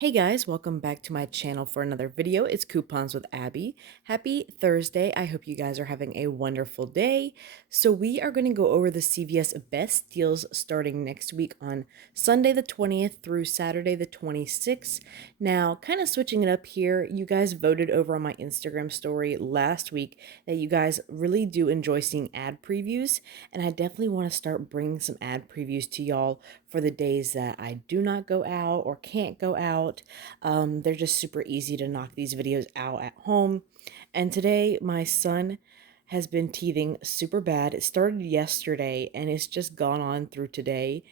Hey guys, welcome back to my channel for another video. It's Coupons with Abby. Happy Thursday. I hope you guys are having a wonderful day. So we are going to go over the CVS best deals starting next week on Sunday the 20th through Saturday the 26th. Now, kind of switching it up here, you guys voted over on my Instagram story last week that you guys really do enjoy seeing ad previews, and I definitely want to start bringing some ad previews to y'all for the days that I do not go out or can't go out. They're just super easy to knock these videos out at home. And today, my son has been teething super bad. It started yesterday and it's just gone on through today.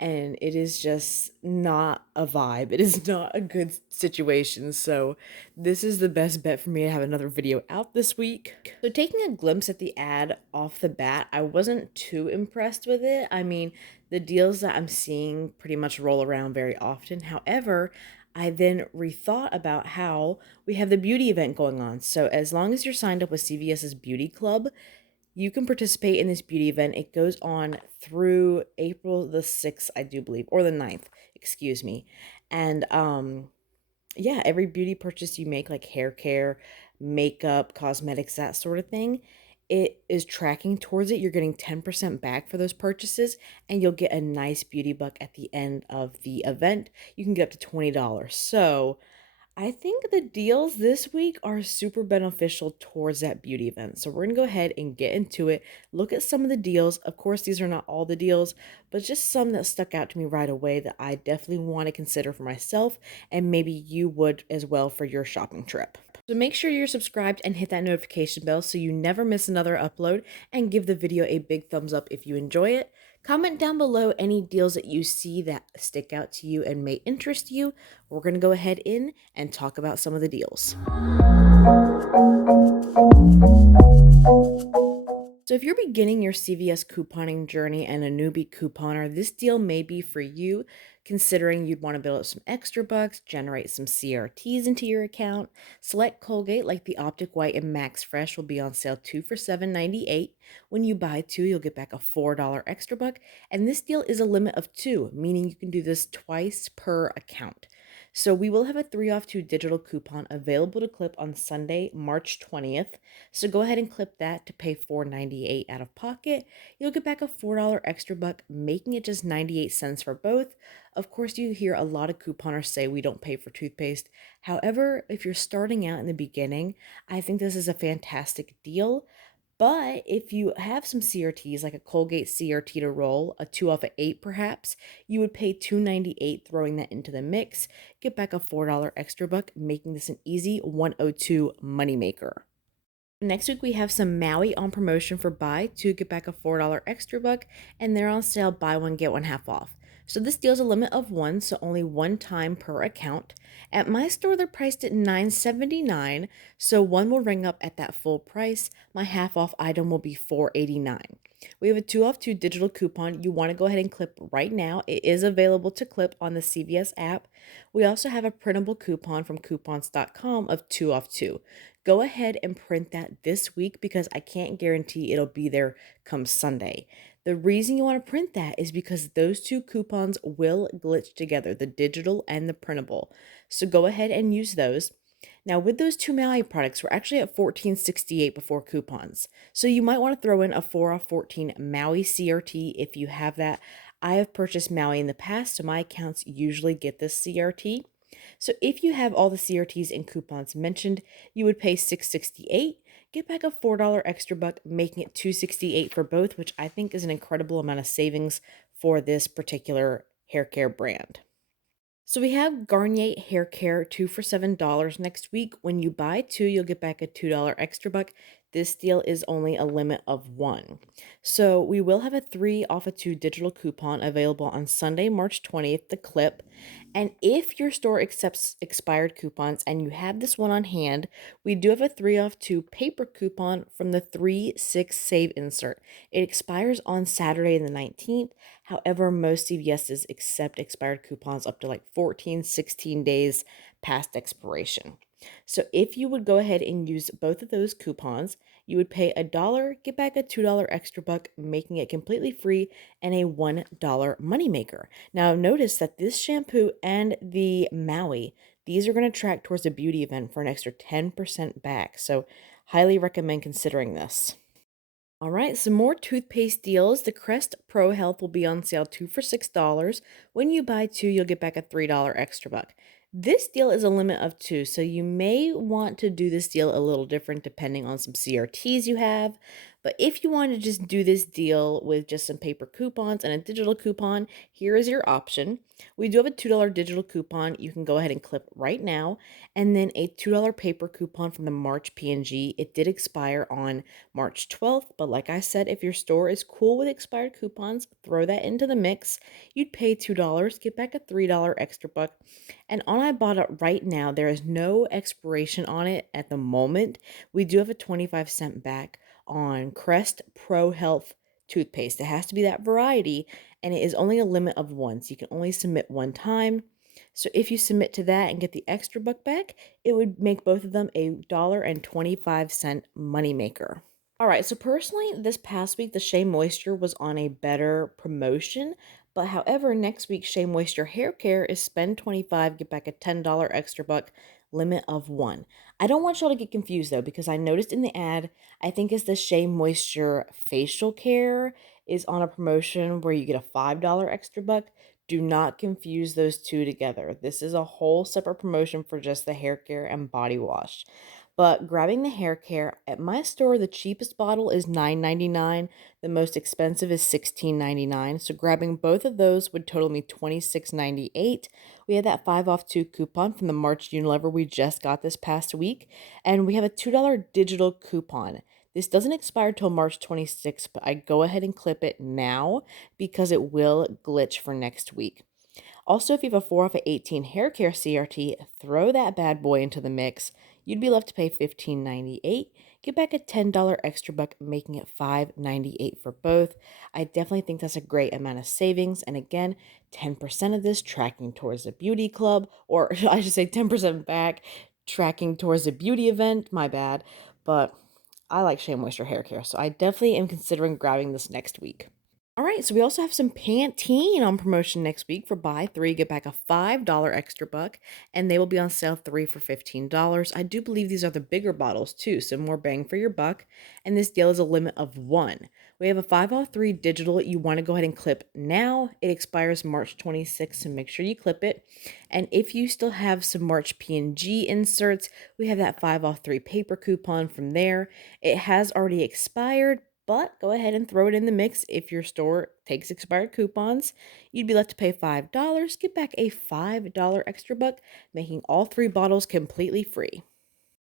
And it is just not a vibe. It is not a good situation. So, this is the best bet for me to have another video out this week. So, taking a glimpse at the ad off the bat, I wasn't too impressed with it. I mean, the deals that I'm seeing pretty much roll around very often. However, I then rethought about how we have the beauty event going on. So, as long as you're signed up with CVS's Beauty Club, you can participate in this beauty event. It goes on through April the 6th, I do believe, or the 9th, excuse me. And yeah, every beauty purchase you make, like hair care, makeup, cosmetics, that sort of thing, it is tracking towards it. You're getting 10% back for those purchases, and you'll get a nice beauty buck at the end of the event. You can get up to $20. So I think the deals this week are super beneficial towards that beauty event. So we're going to go ahead and get into it. Look at some of the deals. Of course, these are not all the deals, but just some that stuck out to me right away that I definitely want to consider for myself, and maybe you would as well for your shopping trip. So make sure you're subscribed and hit that notification bell so you never miss another upload, and give the video a big thumbs up if you enjoy it. Comment down below any deals that you see that stick out to you and may interest you. We're going to go ahead in and talk about some of the deals. So if you're beginning your CVS couponing journey and a newbie couponer, this deal may be for you, considering you'd want to build up some extra bucks, generate some CRTs into your account. Select Colgate like the Optic White and Max Fresh will be on sale 2 for $7.98. When you buy 2, you'll get back a $4 extra buck, and this deal is a limit of 2, meaning you can do this twice per account. So we will have a 3 off 2 digital coupon available to clip on Sunday, March 20th. So go ahead and clip that to pay $4.98 out of pocket. You'll get back a $4 extra buck, making it just 98 cents for both. Of course, you hear a lot of couponers say we don't pay for toothpaste. However, if you're starting out in the beginning, I think this is a fantastic deal. But if you have some CRTs, like a Colgate CRT to roll, a 2 off of 8 perhaps, you would pay $2.98 throwing that into the mix, get back a $4 extra buck, making this an easy 102 moneymaker. Next week, we have some Maui on promotion for buy 2, get back a $4 extra buck, and they're on sale buy 1, get 1 half off. So this deal's a limit of 1, so only 1 time per account. At my store, they're priced at $9.79, so 1 will ring up at that full price. My half off item will be $4.89. We have a 2 off 2 digital coupon you want to go ahead and clip right now. It is available to clip on the CVS app. We also have a printable coupon from coupons.com of 2 off 2. Go ahead and print that this week because I can't guarantee it'll be there come Sunday. The reason you want to print that is because those 2 coupons will glitch together, the digital and the printable. So go ahead and use those. Now, with those 2 Maui products, we're actually at $14.68 before coupons. So you might want to throw in a 4 off 14 Maui CRT if you have that. I have purchased Maui in the past, so my accounts usually get this CRT. So if you have all the CRTs and coupons mentioned, you would pay $6.68, get back a $4 extra buck, making it $2.68 for both, which I think is an incredible amount of savings for this particular hair care brand. So we have Garnier hair care 2 for $7 next week. When you buy 2, you'll get back a $2 extra buck. This deal is only a limit of 1. So we will have a 3 off of 2 digital coupon available on Sunday, March 20th, the clip. And if your store accepts expired coupons and you have this one on hand, we do have a 3 off 2 paper coupon from the 3/6 save insert. It expires on Saturday the 19th. However, most CVS's accept expired coupons up to like 14, 16 days past expiration. So if you would go ahead and use both of those coupons, You would pay $1, get back a $2 extra buck, making it completely free and a $1 moneymaker. Now, notice that this shampoo and the Maui, these are going to track towards a beauty event for an extra 10% back. So, highly recommend considering this. All right, some more toothpaste deals. The Crest Pro Health will be on sale 2 for $6. When you buy two, you'll get back a $3 extra buck. This deal is a limit of two, so you may want to do this deal a little different depending on some CRTs you have. But if you want to just do this deal with just some paper coupons and a digital coupon, here is your option. We do have a $2 digital coupon you can go ahead and clip right now, and then a $2 paper coupon from the March P&G. It did expire on March 12th, but like I said, if your store is cool with expired coupons, throw that into the mix. You'd pay $2, get back a $3 extra buck. And on Ibotta right now, there is no expiration on it at the moment. We do have a 25-cent back on Crest Pro Health toothpaste. It has to be that variety, and it is only a limit of one, so you can only submit one time. So if you submit to that and get the extra buck back, it would make both of them a $1.25 moneymaker. All right, so personally, this past week, the Shea Moisture was on a better promotion. But however, next week, Shea Moisture Hair Care is spend 25, get back a $10 extra buck, limit of one. I don't want y'all to get confused though, because I noticed in the ad, I think it's the Shea Moisture Facial Care is on a promotion where you get a $5 extra buck. Do not confuse those two together. This is a whole separate promotion for just the hair care and body wash. But grabbing the hair care at my store, the cheapest bottle is $9.99. The most expensive is $16.99. So grabbing both of those would total me $26.98. We had that 5 off 2 coupon from the March Unilever we just got this past week. And we have a $2 digital coupon. This doesn't expire till March 26th, but I go ahead and clip it now because it will glitch for next week. Also, if you have a 4 off of 18 hair care CRT, throw that bad boy into the mix. You'd be left to pay $15.98. Get back a $10 extra buck, making it $5.98 for both. I definitely think that's a great amount of savings. And again, 10% of this tracking towards a beauty club, or I should say 10% back, tracking towards a beauty event. My bad. But I like Shea Moisture Hair Care, so I definitely am considering grabbing this next week. All right, so we also have some Pantene on promotion next week for buy three, get back a $5 extra buck, and they will be on sale 3 for $15. I do believe these are the bigger bottles too, so more bang for your buck, and this deal is a limit of one. We have a 5 off 3 digital you want to go ahead and clip now. It expires March 26th, so make sure you clip it. And if you still have some March P&G inserts, we have that 5 off 3 paper coupon from there. It has already expired, but go ahead and throw it in the mix if your store takes expired coupons. You'd be left to pay $5, get back a $5 extra buck, making all 3 bottles completely free.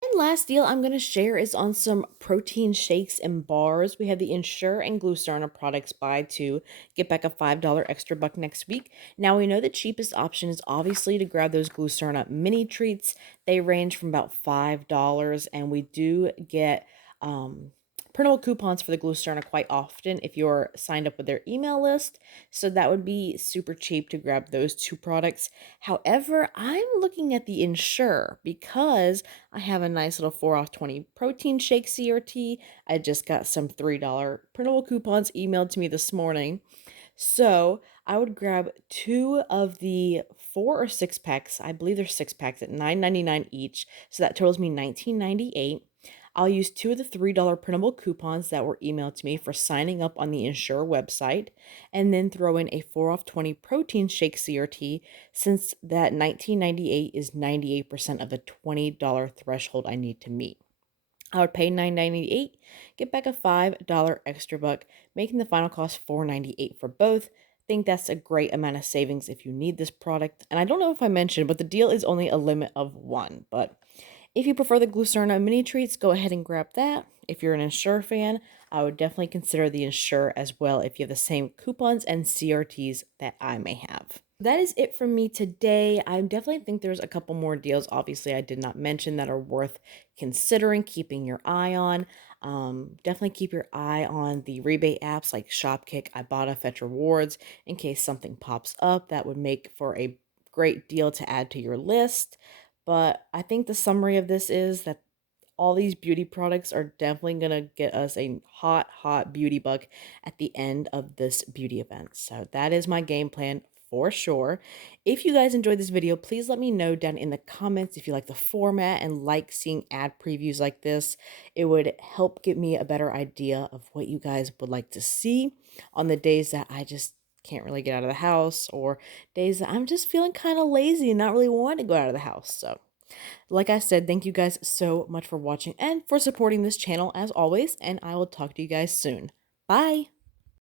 And last deal I'm going to share is on some protein shakes and bars. We have the Ensure and Glucerna products buy two, get back a $5 extra buck next week. Now we know the cheapest option is obviously to grab those Glucerna mini treats. They range from about $5, and we do get printable coupons for the Glucerna quite often if you're signed up with their email list. So that would be super cheap to grab those 2 products. However, I'm looking at the Ensure because I have a nice little 4 off 20 protein shake CRT. I just got some $3 printable coupons emailed to me this morning. So I would grab 2 of the 4 or 6 packs. I believe there's 6 packs at $9.99 each. So that totals me $19.98. I'll use 2 of the $3 printable coupons that were emailed to me for signing up on the Ensure website, and then throw in a 4 off 20 protein shake CRT, since that $19.98 is 98% of the $20 threshold I need to meet. I would pay $9.98, get back a $5 extra buck, making the final cost $4.98 for both. Think that's a great amount of savings if you need this product. And I don't know if I mentioned, but the deal is only a limit of one. But if you prefer the Glucerna mini treats, go ahead and grab that. If you're an Ensure fan, I would definitely consider the Ensure as well if you have the same coupons and CRTs that I may have. That is it from me today. I definitely think there's a couple more deals, obviously, I did not mention that are worth considering keeping your eye on. Definitely keep your eye on the rebate apps like Shopkick, Ibotta, Fetch Rewards, in case something pops up that would make for a great deal to add to your list. But I think the summary of this is that all these beauty products are definitely going to get us a hot beauty buck at the end of this beauty event. So that is my game plan for sure. If you guys enjoyed this video, please let me know down in the comments if you like the format and like seeing ad previews like this. It would help give me a better idea of what you guys would like to see on the days that I just can't really get out of the house, or days that I'm just feeling kind of lazy and not really wanting to go out of the house. So like I said, thank you guys so much for watching and for supporting this channel as always, and I will talk to you guys soon. Bye!